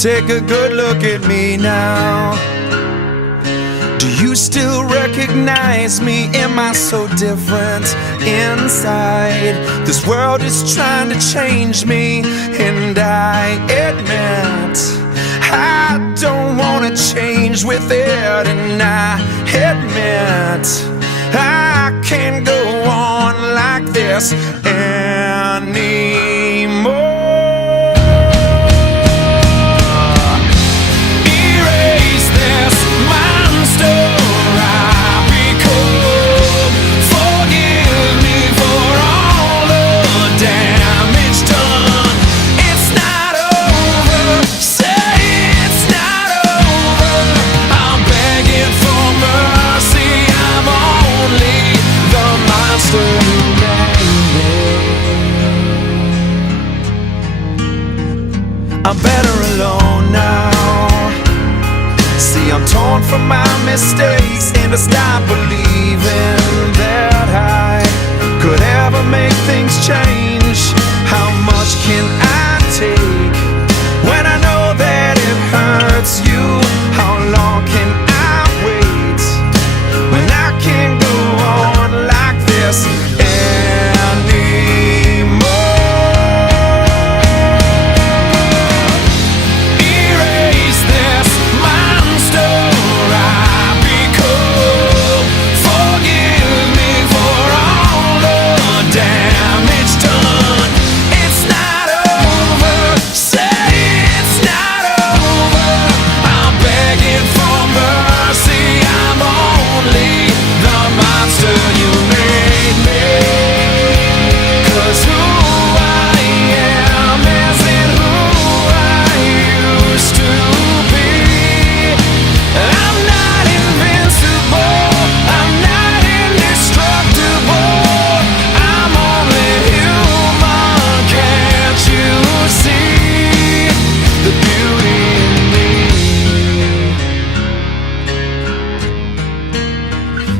Take a good look at me now. Do you still recognize me? Am I so different inside? This world is trying to change me, and I admit I don't wanna change with it. And I admit I can't go on like this anymore. I'm better alone now. See, I'm torn from my mistakes, and I stop believing that I could ever make things change. How much can I take when I know that it hurts you? How long can I wait when I can't go on like this anymore?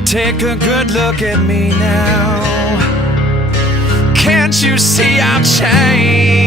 Take a good look at me now. Can't you see I've changed?